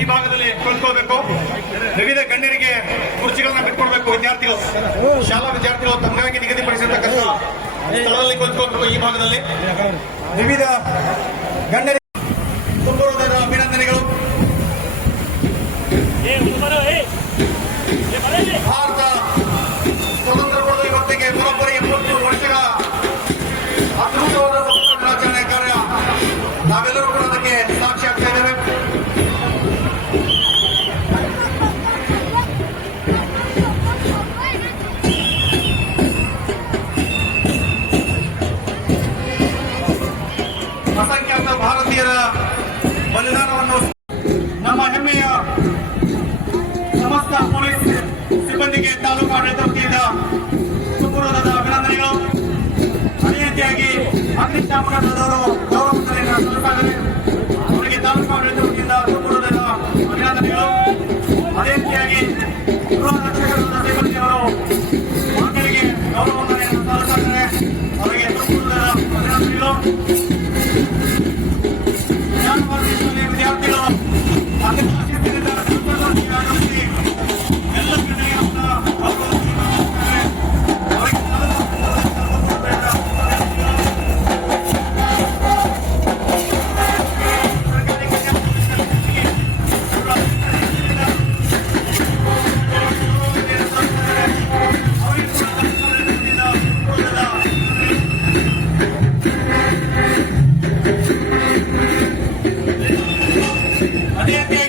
ಈ ಭಾಗದಲ್ಲಿ ಕುಳಿತುಕೊಳ್ಬೇಕು. ವಿವಿಧ ಗಣ್ಯರಿಗೆ ಕುರ್ಚಿಗಳನ್ನ ಬಿಟ್ಕೊಡ್ಬೇಕು. ವಿದ್ಯಾರ್ಥಿಗಳು, ಶಾಲಾ ವಿದ್ಯಾರ್ಥಿಗಳು ತಮಗಾಗಿ ನಿಗದಿಪಡಿಸಿರ್ತಕ್ಕಂಥ ಸ್ಥಳದಲ್ಲಿ ಕುಳಿತುಕೊಳ್ಬೇಕು. ಈ ಭಾಗದಲ್ಲಿ ವಿವಿಧ ಗಣ್ಯರಿಗೆ ತುಂಬುವುದರ ಅಭಿನಂದನೆಗಳು. ಭಾರತ ಸ್ವತಂತ್ರ ಪಡೆದ ಇವತ್ತಿಗೆ ಬರೋಬ್ಬರಿ 70 ವರ್ಷಗಳ ಅದ್ಭುತವಾದ ಸ್ವತಂತ್ರ ದಿನಾಚರಣೆ ಕಾರ್ಯ ನಾವೆಲ್ಲರೂ ಕೂಡ ಅದಕ್ಕೆ ಸಾಕ್ಷಿ ಆಗ್ತಾ ಇದ್ದೇವೆ. ಅಸಂಖ್ಯಾತ ಭಾರತೀಯರ ಬಲಿದಾನವನ್ನು ನಮ್ಮ ಹೆಮ್ಮೆಯ ಸಮಸ್ತ ಪೊಲೀಸ್ ಸಿಬ್ಬಂದಿಗೆ ತಾಲೂಕು ಆಡಳಿತ ವತಿಯಿಂದ ಸುಪುರದ ಅಭಿನಂದನೆಗಳು. ಅದೇ ರೀತಿಯಾಗಿ ಅಗ್ನಿಶಾಮಕದವರು ಗೌರವವನ್ನು ಸಲ್ಲಿಸಿದ್ದಾರೆ. ಅವರಿಗೆ ತಾಲೂಕು ಆಡಳಿತ ವತಿಯಿಂದ ಸುಪುರದ ಅಭಿನಂದನೆಗಳು. ಅದೇ ರೀತಿಯಾಗಿ ಗೃಹ ರಕ್ಷಕರ ಸಿಬ್ಬಂದಿಯವರು ಮಕ್ಕಳಿಗೆ ಗೌರವವನ್ನು ಸಲ್ಲಿಸಿದ್ದಾರೆ. ಅವರಿಗೆ ಸುಪುರದ ಅಭಿನಂದನೆಗಳು. ವಿದ್ಯಾರ್ಥಿಗಳು ಅದೇ